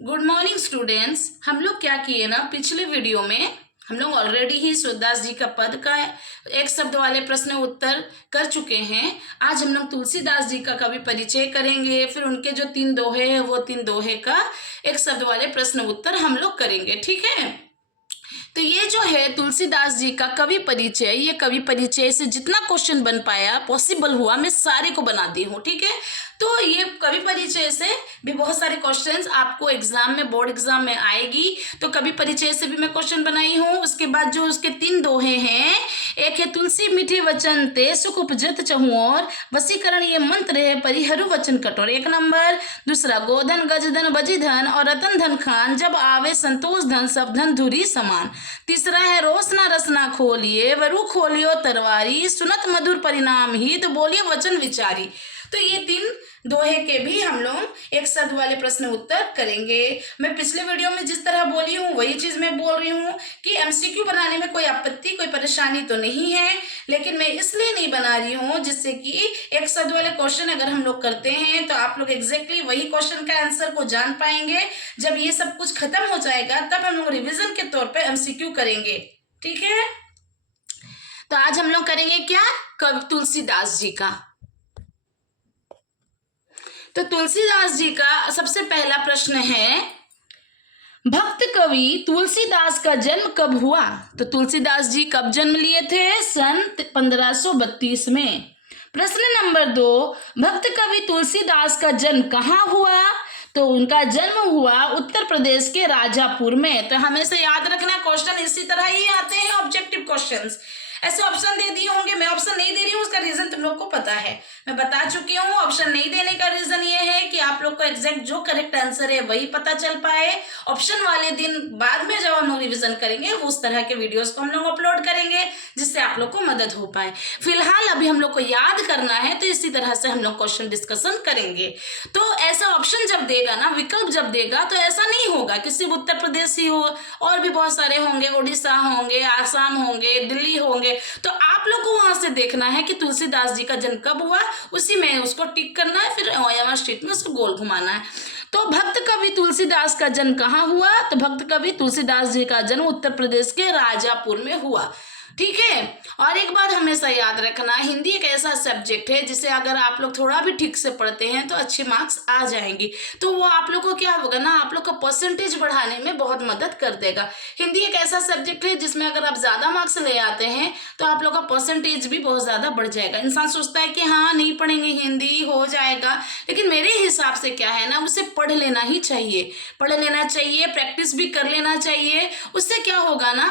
Good morning students. हम लोग क्या किए ना, पिछले वीडियो में हम लोग ऑलरेडी ही सूरदास जी का पद का एक शब्द वाले प्रश्न उत्तर कर चुके हैं। आज हम लोग तुलसीदास जी का कवि परिचय करेंगे, फिर उनके जो 3 दोहे हैं वो 3 दोहे का एक शब्द वाले प्रश्न उत्तर हम लोग करेंगे। ठीक है, तो ये जो है तुलसीदास जी का कवि परिचय, ये कवि परिचय से जितना क्वेश्चन बन पाया, पॉसिबल हुआ, मैं सारे को बना दी हूँ। ठीक है, तो ये कवि परिचय से भी बहुत सारे क्वेश्चंस आपको एग्जाम में, बोर्ड एग्जाम में आएगी। तो कवि परिचय से भी मैं क्वेश्चन बनाई हूँ। उसके बाद जो उसके 3 दोहे हैं, एक है तुलसी मीठे वचन ते सुख उपजत चहुओर, वसीकरण ये मंत्र है परिहरु वचन कठोर, 1 नंबर। दूसरा गोधन गजधन बजीधन और रतन धन खान, जब आवे संतोष धन सब धन धुरी समान। तीसरा है रोसना रसना खोलिए वरु खोलियो तरवारी, सुनत मधुर परिणाम ही तो बोलिए वचन विचारी। तो ये 3 दोहे के भी हम लोग एक शब्द वाले प्रश्न उत्तर करेंगे। मैं पिछले वीडियो में जिस तरह बोली हूँ वही चीज मैं बोल रही हूँ कि एमसीक्यू बनाने में कोई आपत्ति, कोई परेशानी तो नहीं है, लेकिन मैं इसलिए नहीं बना रही हूँ जिससे कि एक शब्द वाले क्वेश्चन अगर हम लोग करते हैं तो आप लोग एग्जैक्टली वही क्वेश्चन का आंसर को जान पाएंगे। जब ये सब कुछ खत्म हो जाएगा तब हम लोग रिविजन के तौर पर एमसीक्यू करेंगे। ठीक है, तो आज हम लोग करेंगे क्या, कवि तुलसीदास जी का। तो तुलसीदास जी का सबसे पहला प्रश्न है, भक्त कवि तुलसीदास का जन्म कब हुआ? तो तुलसीदास जी कब जन्म लिए थे? सन 1532 में। प्रश्न नंबर 2, भक्त कवि तुलसीदास का जन्म कहाँ हुआ? तो उनका जन्म हुआ उत्तर प्रदेश के राजापुर में। तो हमेशा याद रखना, क्वेश्चन इसी तरह ही आते हैं, ऑब्जेक्टिव क्वेश्चंस। ऐसे ऑप्शन दे दिए होंगे, मैं ऑप्शन नहीं दे रही हूँ, उसका रीजन तुम लोग को पता है, मैं बता चुकी हूँ। ऑप्शन नहीं देने का रीजन ये है कि आप लोग को एग्जैक्ट जो करेक्ट आंसर है वही पता चल पाए। ऑप्शन वाले दिन बाद में जब हम लोग रिविजन करेंगे उस तरह के वीडियोस को हम लोग अपलोड करेंगे जिससे आप लोग को मदद हो पाए। फिलहाल अभी हम लोग को याद करना है, तो इसी तरह से हम लोग क्वेश्चन डिस्कशन करेंगे। तो ऐसा ऑप्शन जब देगा ना, विकल्प जब देगा, तो ऐसा नहीं होगा कि सिर्फ उत्तर प्रदेश ही हो, और भी बहुत सारे होंगे, उड़ीसा होंगे, आसाम होंगे, दिल्ली होंगे। तो आप लोग को वहां से देखना है कि तुलसीदास जी का जन्म कब हुआ, उसी में उसको टिक करना है, फिर ओयामा स्ट्रीट में उसको गोल घुमाना है। तो भक्त कवि तुलसीदास का जन्म कहाँ हुआ? तो भक्त कवि तुलसीदास जी का जन्म उत्तर प्रदेश के राजापुर में हुआ। ठीक है, और एक बात हमेशा याद रखना, हिंदी एक ऐसा सब्जेक्ट है जिसे अगर आप लोग थोड़ा भी ठीक से पढ़ते हैं तो अच्छे मार्क्स आ जाएंगे। तो वो आप लोग को क्या होगा ना, आप लोग का परसेंटेज बढ़ाने में बहुत मदद कर देगा। हिंदी एक ऐसा सब्जेक्ट है जिसमें अगर आप ज्यादा मार्क्स ले आते हैं तो आप लोग का परसेंटेज भी बहुत ज्यादा बढ़ जाएगा। इंसान सोचता है कि हाँ नहीं पढ़ेंगे हिंदी हो जाएगा, लेकिन मेरे हिसाब से क्या है ना, उसे पढ़ लेना ही चाहिए, पढ़ लेना चाहिए, प्रैक्टिस भी कर लेना चाहिए। उससे क्या होगा ना,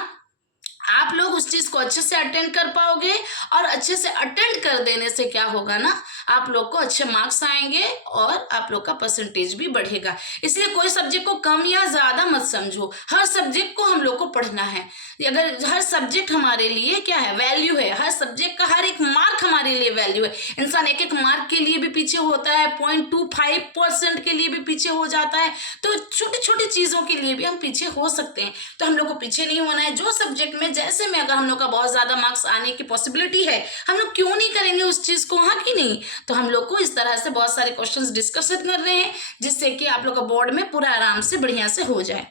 आप लोग उस चीज को अच्छे से अटेंड कर पाओगे, और अच्छे से अटेंड कर देने से क्या होगा ना, आप लोग को अच्छे मार्क्स आएंगे और आप लोग का परसेंटेज भी बढ़ेगा। इसलिए कोई सब्जेक्ट को कम या ज्यादा मत समझो, हर सब्जेक्ट को हम लोग को पढ़ना है। अगर हर सब्जेक्ट हमारे लिए क्या है, वैल्यू है, हर सब्जेक्ट का हर एक मार्क हमारे लिए वैल्यू है। इंसान एक एक मार्क के लिए भी पीछे होता है, 0.25% के लिए भी पीछे हो जाता है। तो छोटी छोटी चीजों के लिए भी हम पीछे हो सकते हैं, तो हम लोग को पीछे नहीं होना है। जो सब्जेक्ट में जैसे में अगर हम लोग का बहुत ज्यादा मार्क्स आने की पॉसिबिलिटी है, हम लोग क्यों नहीं करेंगे उस चीज को, हाँ कि नहीं? तो हम लोग को इस तरह से बहुत सारे क्वेश्चंस डिस्कस कर रहे हैं जिससे कि आप लोग का बोर्ड में पूरा आराम से बढ़िया से हो जाए।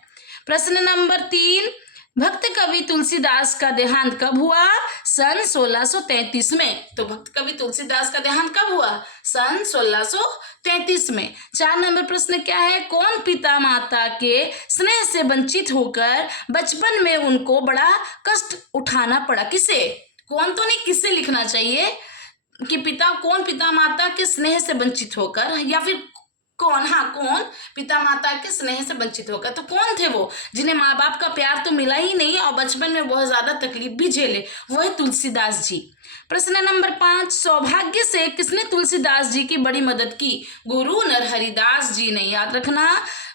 प्रश्न नंबर 3, भक्त कवि तुलसीदास का देहांत कब हुआ? सन 1633 में। तो भक्त कवि तुलसीदास का देहांत कब हुआ? सन 1633 में। 4 नंबर प्रश्न क्या है, कौन पिता माता के स्नेह से वंचित होकर बचपन में उनको बड़ा कष्ट उठाना पड़ा? किसे? कौन तो नहीं, किससे लिखना चाहिए कि कौन पिता माता के स्नेह से वंचित होकर, या फिर कौन, हाँ कौन पिता माता के स्नेह से वंचित होकर। तो कौन थे वो जिन्हें माँ बाप का प्यार तो मिला ही नहीं और बचपन में बहुत ज्यादा तकलीफ भी झेले? वो है तुलसीदास जी। प्रश्न नंबर 5, सौभाग्य से किसने तुलसीदास जी की बड़ी मदद की? गुरु नरहरिदास जी ने। याद रखना,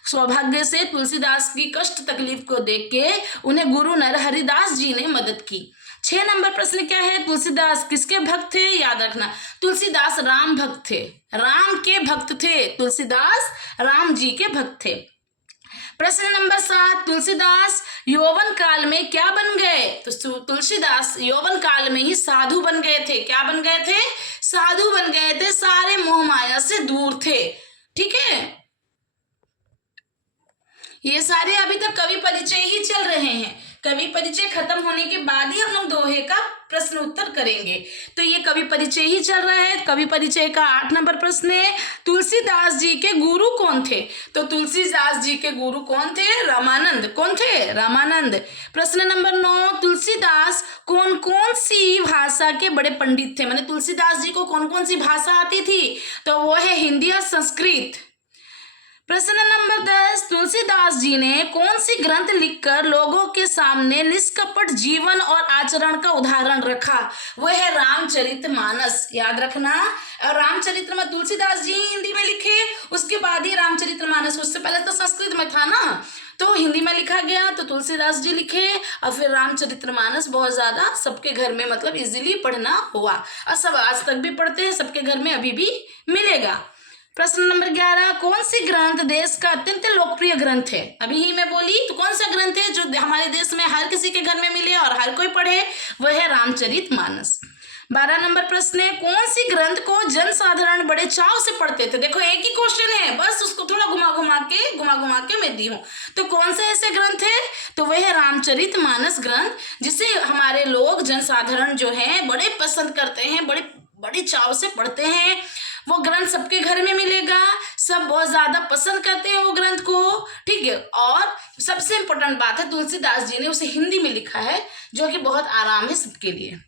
सौभाग्य से तुलसीदास की कष्ट तकलीफ को देख के उन्हें गुरु नरहरिदास जी ने मदद की। 6 नंबर प्रश्न क्या है, तुलसीदास किसके भक्त थे? याद रखना, तुलसीदास राम भक्त थे, राम के भक्त थे, तुलसीदास राम जी के भक्त थे। प्रश्न नंबर 7, तुलसीदास यौवन काल में क्या बन गए? तो तुलसीदास यौवन काल में ही साधु बन गए थे। क्या बन गए थे? साधु बन गए थे, सारे मोह माया से दूर थे। ठीक है, ये सारे अभी तक कवि परिचय ही चल रहे हैं। कवि परिचय खत्म होने के बाद ही हम लोग दोहे का प्रश्न उत्तर करेंगे। तो ये कवि परिचय ही चल रहा है। कवि परिचय का 8 नंबर प्रश्न है, तुलसीदास जी के गुरु कौन थे? तो तुलसीदास जी के गुरु कौन थे? रामानंद। कौन थे? रामानंद। प्रश्न नंबर 9, तुलसीदास कौन कौन सी भाषा के बड़े पंडित थे? माने तुलसीदास जी को कौन कौन सी भाषा आती थी? तो वो है हिंदी और संस्कृत। प्रश्न नंबर 10, तुलसीदास जी ने कौन सी ग्रंथ लिखकर लोगों के सामने निष्कपट जीवन और आचरण का उदाहरण रखा? वो है रामचरितमानस। याद रखना। और रामचरित्र तुलसीदास जी हिंदी में लिखे, उसके बाद ही रामचरितमानस। उससे पहले तो संस्कृत में था ना, तो हिंदी में लिखा गया, तो तुलसीदास जी लिखे और फिर रामचरितमानस बहुत ज्यादा सबके घर में मतलब इजीली पढ़ना हुआ और सब आज तक भी पढ़ते हैं, सबके घर में अभी भी मिलेगा। प्रश्न नंबर 11, कौन सी ग्रंथ देश का अत्यंत लोकप्रिय ग्रंथ है? अभी ही मैं बोली, तो कौन सा ग्रंथ है जो हमारे देश में हर किसी के घर में मिले और हर कोई पढ़े? वह है रामचरितमानस। 12 नंबर प्रश्न है, कौन सी ग्रंथ को जन साधारण बड़े चाव से पढ़ते थे? देखो एक ही क्वेश्चन है, बस उसको थोड़ा घुमा घुमा के मैं दी हूँ। तो कौन से ऐसे ग्रंथ है? तो वह है रामचरितमानस ग्रंथ, जिसे हमारे लोग जन साधारण जो है बड़े पसंद करते हैं, बड़े चाव से पढ़ते हैं। वो ग्रंथ सबके घर में मिलेगा, सब बहुत ज्यादा पसंद करते हैं वो ग्रंथ को, ठीक है। और सबसे इम्पोर्टेंट बात है, तुलसीदास जी ने उसे हिंदी में लिखा है, जो कि बहुत आराम है सबके लिए।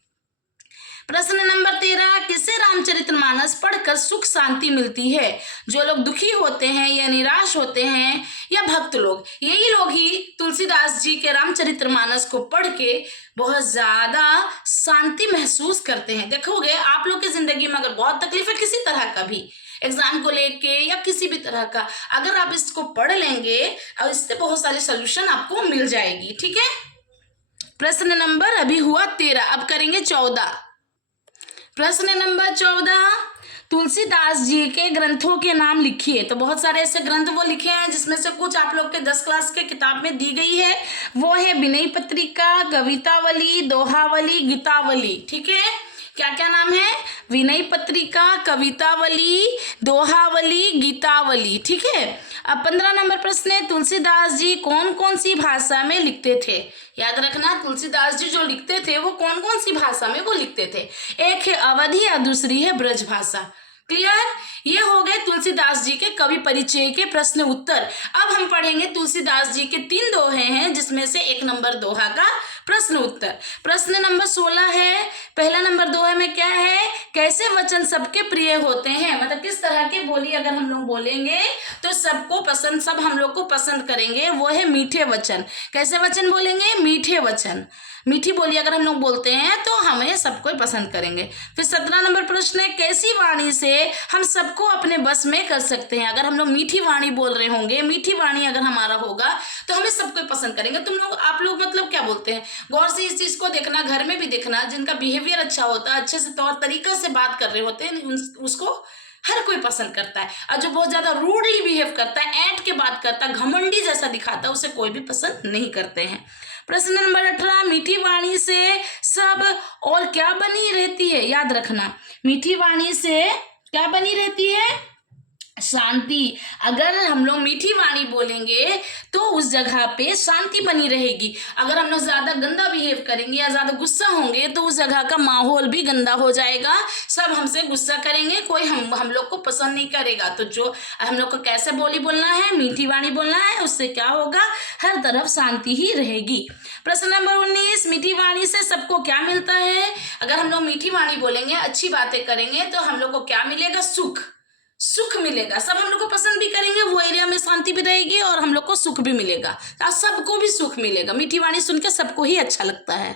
प्रश्न नंबर 13, किसे रामचरितमानस पढ़कर सुख शांति मिलती है? जो लोग दुखी होते हैं या निराश होते हैं या भक्त लोग, यही लोग ही तुलसीदास जी के रामचरितमानस को पढ़ के बहुत ज्यादा शांति महसूस करते हैं। देखोगे आप लोग की जिंदगी में अगर बहुत तकलीफ है किसी तरह का भी, एग्जाम को लेके या किसी भी तरह का, अगर आप इसको पढ़ लेंगे और इससे बहुत सारे सोल्यूशन आपको मिल जाएगी, ठीक है। प्रश्न नंबर अभी हुआ 13, अब करेंगे 14। प्रश्न नंबर 14, तुलसीदास जी के ग्रंथों के नाम लिखिए। तो बहुत सारे ऐसे ग्रंथ वो लिखे हैं जिसमें से कुछ आप लोग के 10 क्लास के किताब में दी गई है। वो है विनय पत्रिका, कवितावली, दोहावली, गीतावली, ठीक है। क्या क्या नाम है? विनय पत्रिका, कवितावली, दोहावली, गीतावली, ठीक है। अब 15 नंबर प्रश्न है, तुलसीदास जी कौन कौन सी भाषा में लिखते थे? याद रखना, तुलसीदास जी जो लिखते थे वो कौन कौन सी भाषा में वो लिखते थे। एक है अवधी और दूसरी है ब्रज भाषा। क्लियर? ये हो गए तुलसीदास जी के कवि परिचय के प्रश्न उत्तर। अब हम पढ़ेंगे तुलसीदास जी के 3 दोहे हैं, जिसमें से 1 नंबर दोहा का प्रश्न उत्तर। प्रश्न नंबर 16 है, पहला नंबर दोहे में क्या है? कैसे वचन सबके प्रिय होते हैं? मतलब किस तरह के बोली अगर हम लोग बोलेंगे तो सबको पसंद, सब हम लोग को पसंद करेंगे, वो है मीठे वचन। कैसे वचन बोलेंगे? मीठे वचन, मीठी बोली अगर हम लोग बोलते हैं तो हमें सबको पसंद करेंगे। फिर 17 नंबर प्रश्न है, कैसी वाणी से हम सबको अपने बस में कर सकते हैं? अगर हम लोग मीठी वाणी बोल रहे होंगे, मीठी वाणी अगर हमारा होगा तो हमें सबको पसंद करेंगे। तुम लोग, आप लोग मतलब क्या बोलते हैं? गौर से इस चीज को देखना, घर में भी देखना, जिनका बिहेवियर अच्छा होता है, अच्छे से तौर तरीका से बात कर रहे होते हैं, उसको हर कोई पसंद करता है। और जो बहुत ज्यादा रूडली बिहेव करता है, ऐंठ के बात करता है, घमंडी जैसा दिखाता है, उसे कोई भी पसंद नहीं करते हैं। प्रश्न नंबर 18, मीठी वाणी से सब और क्या बनी रहती है? याद रखना, मीठी वाणी से क्या बनी रहती है? शांति। अगर हम लोग मीठी वाणी बोलेंगे तो उस जगह पे शांति बनी रहेगी। अगर हम लोग ज्यादा गंदा बिहेव करेंगे या ज्यादा गुस्सा होंगे तो उस जगह का माहौल भी गंदा हो जाएगा, सब हमसे गुस्सा करेंगे, कोई हम लोग को पसंद नहीं करेगा। तो जो हम लोग को कैसे बोली बोलना है? मीठी वाणी बोलना है, उससे क्या होगा? हर तरफ शांति ही रहेगी। प्रश्न नंबर 19, मीठी वाणी से सबको क्या मिलता है? अगर हम लोग मीठी वाणी बोलेंगे, अच्छी बातें करेंगे तो हम लोग को क्या मिलेगा? सुख मिलेगा। सब हम लोग को पसंद भी करेंगे, वो एरिया में शांति भी रहेगी और हम लोग को सुख भी मिलेगा, सबको भी सुख मिलेगा। मीठी वाणी सुन के सबको ही अच्छा लगता है।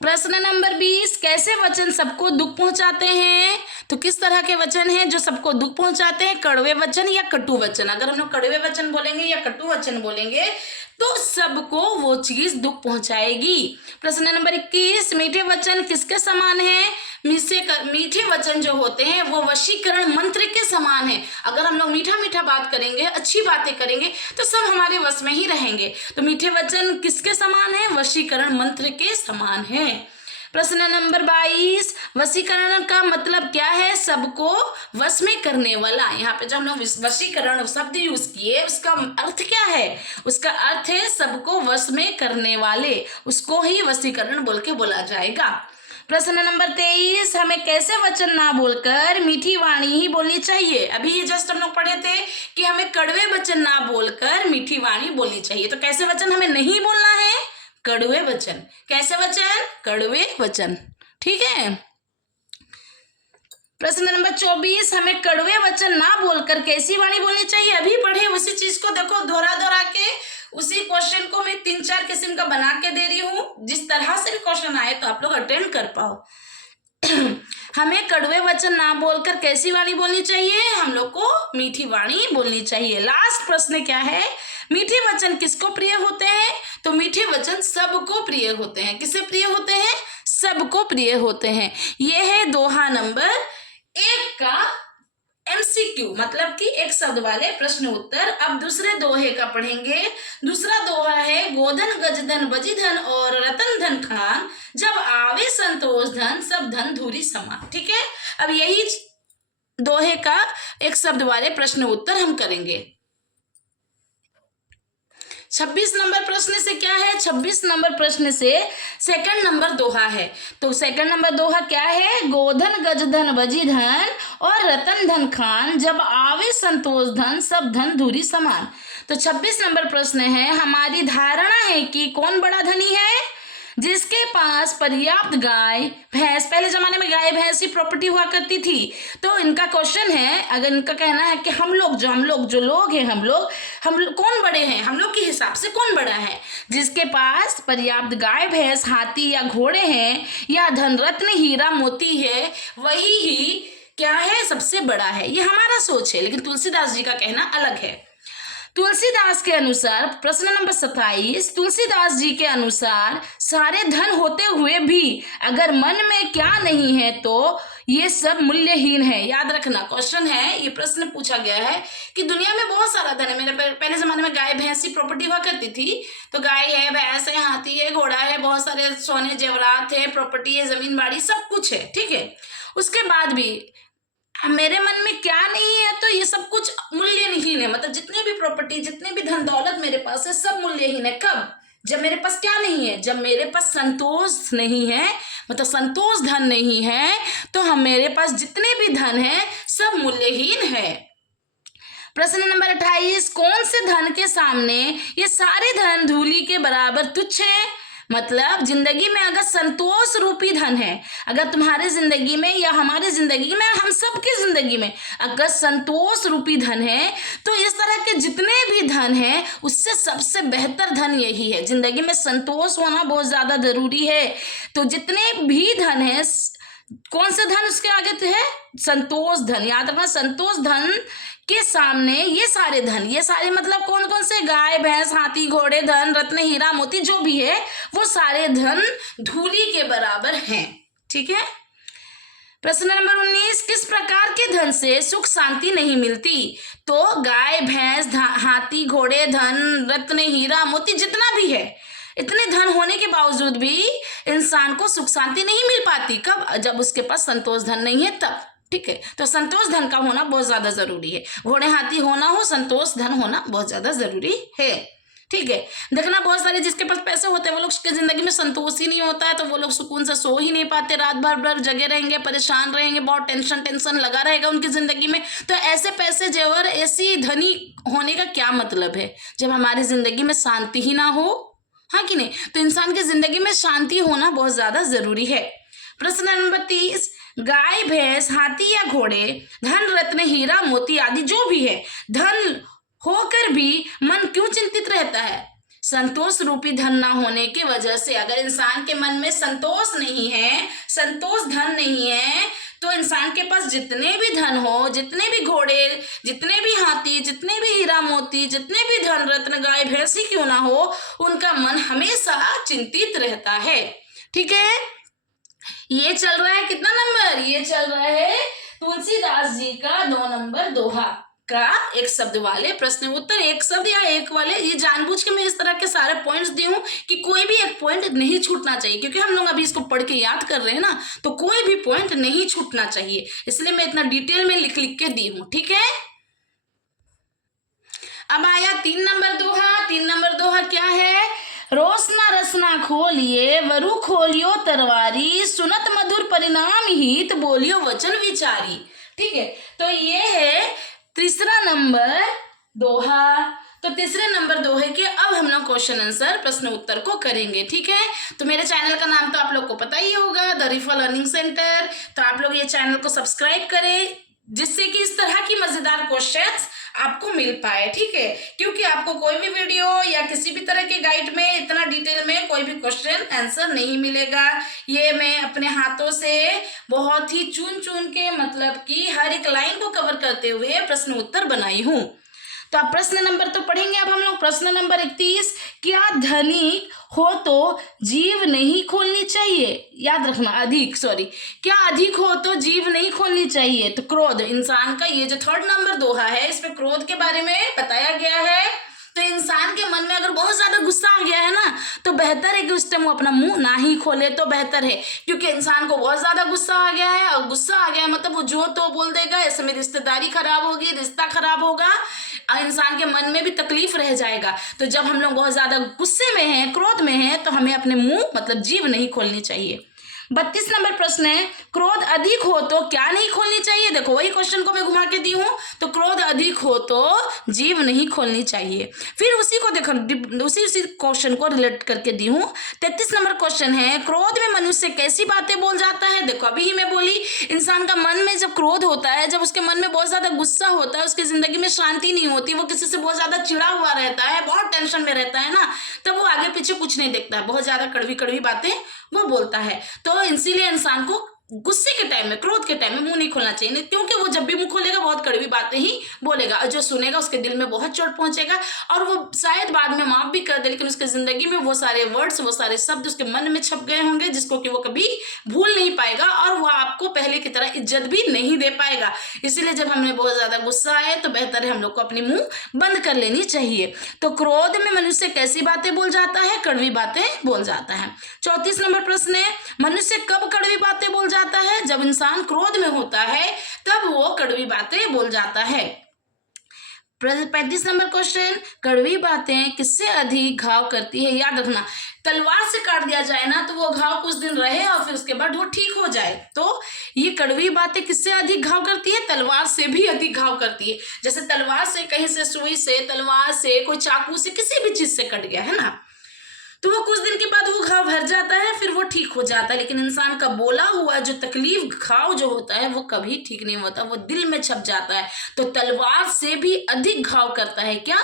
प्रश्न नंबर 20, कैसे वचन सबको दुख पहुंचाते हैं? तो किस तरह के वचन हैं जो सबको दुख पहुंचाते हैं? कड़वे वचन या कटु वचन? अगर हम लोग कड़वे वचन बोलेंगे या कटु वचन बोलेंगे तो सबको वो चीज दुख पहुंचाएगी। प्रश्न नंबर 21, मीठे वचन किसके समान है? मीठे वचन जो होते हैं वो वशीकरण मंत्र के समान है। अगर हम लोग मीठा मीठा बात करेंगे, अच्छी बातें करेंगे तो सब हमारे वश में ही रहेंगे। तो मीठे वचन किसके समान है? वशीकरण मंत्र के समान है। प्रश्न नंबर 22, वशीकरण का मतलब क्या है? सबको वश में करने वाला। यहाँ पे जो हम लोग वशीकरण शब्द यूज किए उसका अर्थ क्या है? उसका अर्थ है सबको वश में करने वाले, उसको ही वशीकरण बोल के बोला जाएगा। प्रश्न नंबर 23, हमें कैसे वचन ना बोलकर मीठी वाणी ही बोलनी चाहिए? अभी ये जस्ट हम लोग पढ़े थे कि हमें कड़वे वचन ना बोलकर मीठी वाणी बोलनी चाहिए। तो कैसे वचन हमें नहीं बोलना है? कड़वे वचन। कैसे वचन? कड़वे वचन। ठीक है। प्रश्न नंबर 24, हमें कड़वे वचन ना बोलकर कैसी वाणी बोलनी चाहिए? अभी पढ़े उसी चीज को देखो, दोहरा दोहरा के उसी क्वेश्चन को मैं 3-4 किस्म का बना के दे रही हूँ, जिस तरह से भी क्वेश्चन आए तो आप लोग अटेंड कर पाओ। हमें कड़वे वचन ना बोलकर कैसी वाणी बोलनी चाहिए? हम लोग को मीठी वाणी बोलनी चाहिए। लास्ट प्रश्न क्या है? मीठे वचन किसको प्रिय होते हैं? तो मीठे वचन सबको प्रिय होते हैं। किसे प्रिय होते हैं? सबको प्रिय होते हैं। ये है दोहा नंबर 1 का MCQ, मतलब कि एक शब्द वाले प्रश्न उत्तर। अब दूसरे दोहे का पढ़ेंगे। दूसरा दोहा है, गोधन गजधन बजीधन और रतन धन खान, जब आवे संतोष धन सब धन धूरी समान। ठीक है। अब यही दोहे का एक शब्द वाले प्रश्न उत्तर हम करेंगे। 26 नंबर प्रश्न से क्या है? 26 नंबर प्रश्न से सेकंड नंबर दोहा है। तो सेकंड नंबर दोहा क्या है? गोधन गजधन बजीधन और रतन धन खान, जब आवे संतोष धन सब धन धूरी समान। तो 26 नंबर प्रश्न है, हमारी धारणा है कि कौन बड़ा धनी है? जिसके पास पर्याप्त गाय भैंस, पहले जमाने में गाय भैंस ही प्रॉपर्टी हुआ करती थी। तो इनका क्वेश्चन है, अगर इनका कहना है कि हम लोग जो लोग हैं, हम लोग कौन बड़े हैं? हम लोग के हिसाब से कौन बड़ा है? जिसके पास पर्याप्त गाय भैंस हाथी या घोड़े हैं या धन रत्न हीरा मोती है, वही ही क्या है? सबसे बड़ा है। ये हमारा सोच है, लेकिन तुलसीदास जी का कहना अलग है। तुलसीदास के अनुसार प्रश्न नंबर 27, तुलसीदास जी के अनुसार सारे धन होते हुए भी अगर मन में क्या नहीं है तो ये सब मूल्यहीन है। याद रखना, क्वेश्चन है, ये प्रश्न पूछा गया है कि दुनिया में बहुत सारा धन है। मेरे पहले जमाने में गाय भैंस की प्रॉपर्टी हुआ करती थी। तो गाय है, भैंस है, हाथी है, घोड़ा है, बहुत सारे सोने जेवरात है, प्रॉपर्टी है, जमीन बाड़ी, सब कुछ है। ठीक है। उसके बाद भी मेरे मन में क्या नहीं है तो ये सब कुछ मूल्यहीन है। मतलब जितने भी प्रॉपर्टी, जितने भी धन दौलत मेरे पास है, सब मूल्यहीन है। कब? जब मेरे पास क्या नहीं है? जब मेरे पास संतोष नहीं है, मतलब संतोष धन नहीं है, तो हम मेरे पास जितने भी धन है सब मूल्यहीन है। प्रश्न नंबर 28, कौन से धन के सामने ये सारे धन धूली के बराबर तुच्छ है? मतलब जिंदगी में अगर संतोष रूपी धन है, अगर तुम्हारे जिंदगी में या हमारी जिंदगी में, हम सबकी जिंदगी में अगर संतोष रूपी धन है, तो इस तरह के जितने भी धन है उससे सबसे बेहतर धन यही है। जिंदगी में संतोष होना बहुत ज्यादा जरूरी है। तो जितने भी धन है, कौन सा धन उसके आगे है? संतोष धन। याद रखना, संतोष धन के सामने ये सारे धन, ये सारे मतलब कौन कौन से? गाय भैंस हाथी घोड़े धन रत्न हीरा मोती, जो भी है वो सारे धन धूली के बराबर हैं। ठीक है। प्रश्न नंबर 19, किस प्रकार के धन से सुख शांति नहीं मिलती? तो गाय भैंस हाथी घोड़े धन रत्न हीरा मोती जितना भी है, इतने धन होने के बावजूद भी इंसान को सुख शांति नहीं मिल पाती। कब? जब उसके पास संतोष धन नहीं है तब। ठीक है। तो संतोष धन का होना बहुत ज्यादा जरूरी है। घोड़े हाथी होना हो, संतोष धन होना बहुत ज्यादा जरूरी है। ठीक है। देखना, बहुत सारे जिसके पास पैसे होते हैं वो लोग की जिंदगी में संतोष ही नहीं होता है, तो वो लोग सुकून से सो ही नहीं पाते, रात भर जगे रहेंगे, परेशान रहेंगे, बहुत टेंशन लगा रहेगा उनकी जिंदगी में। तो ऐसे पैसे जेवर, ऐसी धनी होने का क्या मतलब है जब हमारी जिंदगी में शांति ही ना हो? हाँ कि नहीं? तो इंसान की जिंदगी में शांति होना बहुत ज्यादा जरूरी है। प्रश्न नंबर 30, गाय भैंस हाथी या घोड़े धन रत्न हीरा मोती आदि जो भी है, धन होकर भी मन क्यों चिंतित रहता है? संतोष रूपी धन ना होने की वजह से। अगर इंसान के मन में संतोष नहीं है, संतोष धन नहीं है, तो इंसान के पास जितने भी धन हो, जितने भी घोड़े, जितने भी हाथी, जितने भी हीरा मोती, जितने भी धन रत्न गाय भैंस ही क्यों ना हो, उनका मन हमेशा चिंतित रहता है। ठीक है। ये चल रहा है कितना नंबर? ये चल रहा है तुलसीदास जी का 2 नंबर दोहा। का एक शब्द वाले प्रश्न उत्तर, एक शब्द या एक वाले, ये जानबूझ के मैं इस तरह के सारे पॉइंट्स दी हूँ कि कोई भी एक पॉइंट नहीं छूटना चाहिए, क्योंकि हम लोग अभी इसको पढ़ के याद कर रहे हैं ना, तो कोई भी पॉइंट नहीं छूटना चाहिए, इसलिए मैं इतना डिटेल में लिख लिख के दी हूँ। ठीक है, अब आया 3 नंबर दोहा। 3 नंबर दोहा क्या है? रोसना रसना खोलिए वरु खोलियो तरवारी, सुनत मधुर परिणाम हित बोलियो वचन विचारी। ठीक है, तो ये है तीसरा नंबर दोहा। तो तीसरे नंबर दोहे के अब हम लोग क्वेश्चन आंसर प्रश्न उत्तर को करेंगे। ठीक है, तो मेरे चैनल का नाम तो आप लोग को पता ही होगा, द रिफा लर्निंग सेंटर। तो आप लोग ये चैनल को सब्सक्राइब करें, जिससे कि इस तरह की मजेदार क्वेश्चंस आपको मिल पाए। ठीक है, क्योंकि आपको कोई भी वीडियो या किसी भी तरह के गाइड में इतना डिटेल में कोई भी क्वेश्चन आंसर नहीं मिलेगा। ये मैं अपने हाथों से बहुत ही चुन चुन के, मतलब कि हर एक लाइन को कवर करते हुए प्रश्न उत्तर बनाई हूँ। तो अब प्रश्न नंबर तो पढ़ेंगे अब हम लोग। प्रश्न नंबर 31, क्या धनिक हो तो जीभ नहीं खोलनी चाहिए? याद रखना, क्या अधिक हो तो जीभ नहीं खोलनी चाहिए? तो क्रोध, इंसान का ये जो 3rd नंबर दोहा है, इसमें क्रोध के बारे में बताया गया है। तो इंसान के मन में अगर बहुत ज्यादा गुस्सा आ गया है ना, तो बेहतर है कि उस टाइम वो अपना मुंह ना ही खोले तो बेहतर है, क्योंकि इंसान को बहुत ज्यादा गुस्सा आ गया है, और गुस्सा आ गया है मतलब वो जो तो बोल देगा, ऐसे में रिश्तेदारी खराब होगी, रिश्ता खराब होगा, और इंसान के मन में भी तकलीफ रह जाएगा। तो जब हम लोग बहुत ज्यादा गुस्से में हैं, क्रोध में हैं, तो हमें अपने मुंह मतलब जीभ नहीं खोलनी चाहिए। 32 नंबर प्रश्न है, क्रोध अधिक हो तो क्या नहीं खोलनी चाहिए? देखो वही क्वेश्चन को मैं घुमा के दी हूँ। तो क्रोध अधिक हो तो जीभ नहीं खोलनी चाहिए। फिर उसी को देखो, उसी क्वेश्चन को रिलेट करके दी हूँ। 33 नंबर क्वेश्चन है, क्रोध में मनुष्य कैसी बातें बोल जाता है? देखो अभी ही मैं बोली, इंसान का मन में जब क्रोध होता है, जब उसके मन में बहुत ज्यादा गुस्सा होता है, उसकी जिंदगी में शांति नहीं होती, वो किसी से बहुत ज्यादा चिड़ा हुआ रहता है, बहुत टेंशन में रहता है ना, तब वो आगे पीछे कुछ नहीं देखता है, बहुत ज्यादा कड़वी कड़वी बातें वो बोलता है। तो इसीलिए इंसान को गुस्से के टाइम में, क्रोध के टाइम में मुंह नहीं खोलना चाहिए, नहीं, क्योंकि वो जब भी मुंह खोलेगा बहुत कड़वी बातें ही बोलेगा, और जो सुनेगा उसके दिल में बहुत चोट पहुंचेगा, और वो शायद बाद में माफ भी कर दे, लेकिन उसके जिंदगी में वो सारे वर्ड्स, वो सारे शब्द उसके मन में छप गए होंगे, जिसको कि वो कभी भूल नहीं पाएगा, और वो आपको पहले की तरह इज्जत भी नहीं दे पाएगा। इसीलिए जब हमें बहुत ज्यादा गुस्सा आए तो बेहतर है हम लोग को अपनी मुंह बंद कर लेनी चाहिए। तो क्रोध में मनुष्य कैसी बातें बोल जाता है? कड़वी बातें बोल जाता है। 34 नंबर प्रश्न है, मनुष्य कब कड़वी बातें बोल जाता है? जब इंसान क्रोध में होता है तब वो कड़वी बातें बोल जाता है। 35 नंबर क्वेश्चन, कड़वी बातें किससे अधिक घाव करती है? याद रखना, तलवार से काट दिया जाए ना तो वो घाव कुछ दिन रहे और फिर उसके बाद वो ठीक हो जाए। तो ये कड़वी बातें किससे अधिक घाव करती है? तलवार से भी अधिक घाव करती है। जैसे तलवार से, कहीं से सुई से, तलवार से, कोई चाकू से, किसी भी चीज से कट गया है ना, तो वो कुछ दिन के बाद वो घाव भर जाता है, फिर वो ठीक हो जाता है। लेकिन इंसान का बोला हुआ जो तकलीफ, घाव जो होता है, वो कभी ठीक नहीं होता, वो दिल में छप जाता है। तो तलवार से भी अधिक घाव करता है क्या?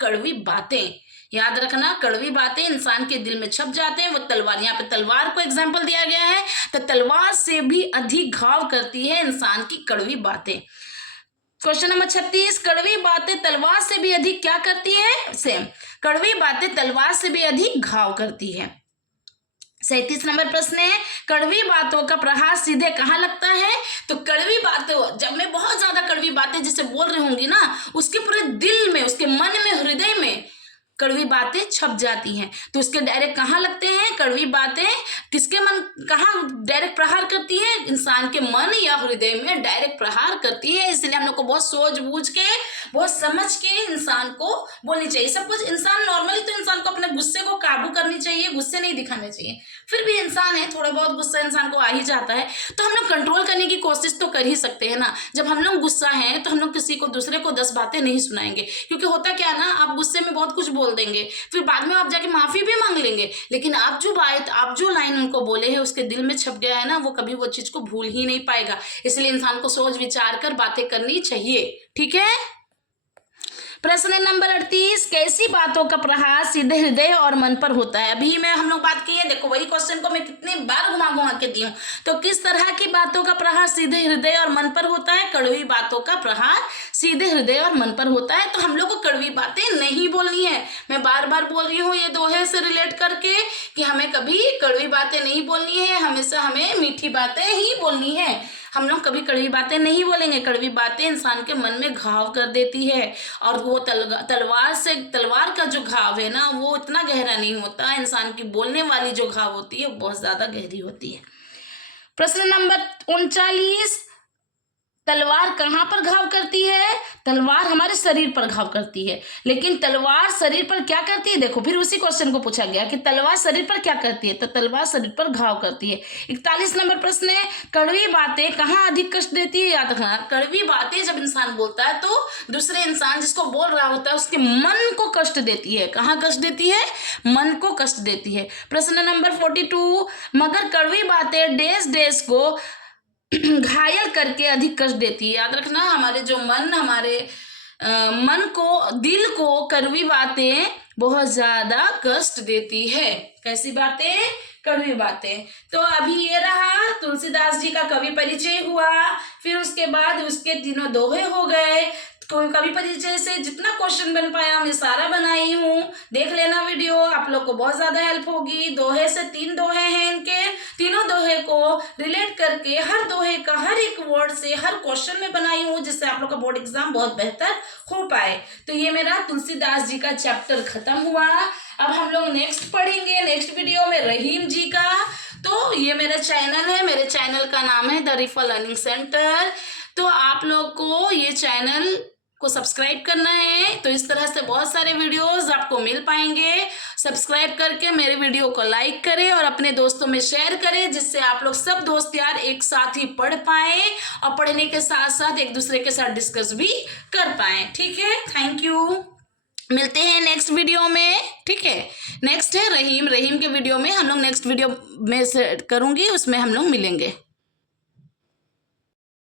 कड़वी बातें। याद रखना, कड़वी बातें इंसान के दिल में छप जाते हैं, वो तलवार, यहाँ पे तलवार को एग्जाम्पल दिया गया है, तो तलवार से भी अधिक घाव करती है इंसान की कड़वी बातें। क्वेश्चन नंबर 36, कड़वी बातें तलवार से भी अधिक क्या करती है? सेम, कड़वी बातें तलवार से भी अधिक घाव करती है। 37 नंबर प्रश्न है, कड़वी बातों का प्रहार सीधे कहाँ लगता है? तो कड़वी बातें, जब मैं बहुत ज्यादा कड़वी बातें जिसे बोल रही होंगी ना, उसके पूरे दिल में, उसके मन में, हृदय में कड़वी बातें छप जाती हैं, तो उसके डायरेक्ट कहाँ लगते हैं? कड़वी बातें किसके मन, कहाँ डायरेक्ट प्रहार करती है? इंसान के मन या हृदय में डायरेक्ट प्रहार करती है। इसलिए हम लोग को बहुत सोच बूझ के, बहुत समझ के इंसान को बोलनी चाहिए। सब कुछ इंसान नॉर्मली तो इंसान को अपने गुस्से को काबू करनी चाहिए, गुस्से नहीं दिखाने चाहिए। फिर भी इंसान है, थोड़ा बहुत गुस्सा इंसान को आ ही जाता है, तो हम लोग कंट्रोल करने की कोशिश तो कर ही सकते हैं ना। जब हम लोग गुस्सा हैं तो हम लोग किसी को, दूसरे को 10 बातें नहीं सुनाएंगे, क्योंकि होता क्या है ना, आप गुस्से में बहुत कुछ बोल देंगे, फिर बाद में आप जाके माफी भी मांग लेंगे, लेकिन आप जो बात, आप जो लाइन उनको बोले हैं उसके दिल में छप गया है ना, वो कभी वो चीज को भूल ही नहीं पाएगा। इसलिए इंसान को सोच विचार कर बातें करनी चाहिए। ठीक है, प्रश्न नंबर 38, कैसी बातों का प्रहार सीधे हृदय और मन पर होता है? अभी मैं हम लोग बात की है, देखो वही क्वेश्चन को मैं कितनी बार घुमा घुमा के दी हूँ। तो किस तरह की बातों का प्रहार सीधे हृदय और मन पर होता है? कड़वी बातों का प्रहार सीधे हृदय और मन पर होता है। तो हम लोग को कड़वी बातें नहीं बोलनी है। मैं बार बार बोल रही हूँ ये दोहे से रिलेट करके कि हमें कभी कड़वी बातें नहीं बोलनी है, हमेशा हमें मीठी बातें ही बोलनी है। हम लोग कभी कड़वी बातें नहीं बोलेंगे। कड़वी बातें इंसान के मन में घाव कर देती है, और वो तलवार का जो घाव है ना, वो इतना गहरा नहीं होता। इंसान की बोलने वाली जो घाव होती है वो बहुत ज्यादा गहरी होती है। प्रश्न नंबर 39, तलवार कहाँ पर घाव करती है? तलवार हमारे शरीर पर घाव करती है, लेकिन तलवार शरीर पर क्या करती है? देखो, फिर उसी क्वेश्चन को पूछा गया कि तलवार शरीर पर क्या करती है, तो तलवार शरीर पर घाव करती है। 41 नंबर प्रश्न है, कड़वी बातें कहाँ अधिक कष्ट देती है? याद रखना, कड़वी बातें जब इंसान बोलता है तो दूसरे इंसान जिसको बोल रहा होता है उसके मन को कष्ट देती है। कहाँ कष्ट देती है? मन को कष्ट देती है। प्रश्न नंबर 42, मगर कड़वी बातें डेस डेस को घायल करके अधिक कष्ट देती है। याद रखना, हमारे जो हमारे मन को, दिल को कड़वी बातें बहुत ज्यादा कष्ट देती है। कैसी बातें? कड़वी बातें। तो अभी ये रहा तुलसीदास जी का कवि परिचय हुआ, फिर उसके बाद उसके तीनों दोहे हो गए। कवि परिचय से जितना क्वेश्चन बन पाया मैं सारा बनाई हूँ, देख लेना वीडियो, आप लोग को बहुत ज्यादा हेल्प होगी। दोहे से 3 दोहे हैं, इनके तीनों दोहे को रिलेट करके हर दोहे का हर एक वर्ड से हर क्वेश्चन में बनाई हूँ, जिससे आप लोग का बोर्ड एग्जाम बहुत बेहतर हो पाए। तो ये मेरा तुलसीदास जी का चैप्टर खत्म हुआ। अब हम लोग नेक्स्ट पढ़ेंगे, नेक्स्ट वीडियो में रहीम जी का। तो ये मेरा चैनल है, मेरे चैनल का नाम है द रिफा लर्निंग सेंटर। तो आप लोग को ये चैनल को सब्सक्राइब करना है, तो इस तरह से बहुत सारे वीडियोस आपको मिल पाएंगे। सब्सक्राइब करके मेरे वीडियो को लाइक करें और अपने दोस्तों में शेयर करें, जिससे आप लोग सब दोस्त यार एक साथ ही पढ़ पाएं और पढ़ने के साथ साथ एक दूसरे के साथ डिस्कस भी कर पाएं। ठीक है, थैंक यू। मिलते हैं नेक्स्ट वीडियो में। ठीक है, नेक्स्ट है रहीम। रहीम के वीडियो में हम लोग नेक्स्ट वीडियो में करूंगी, उसमें हम लोग मिलेंगे।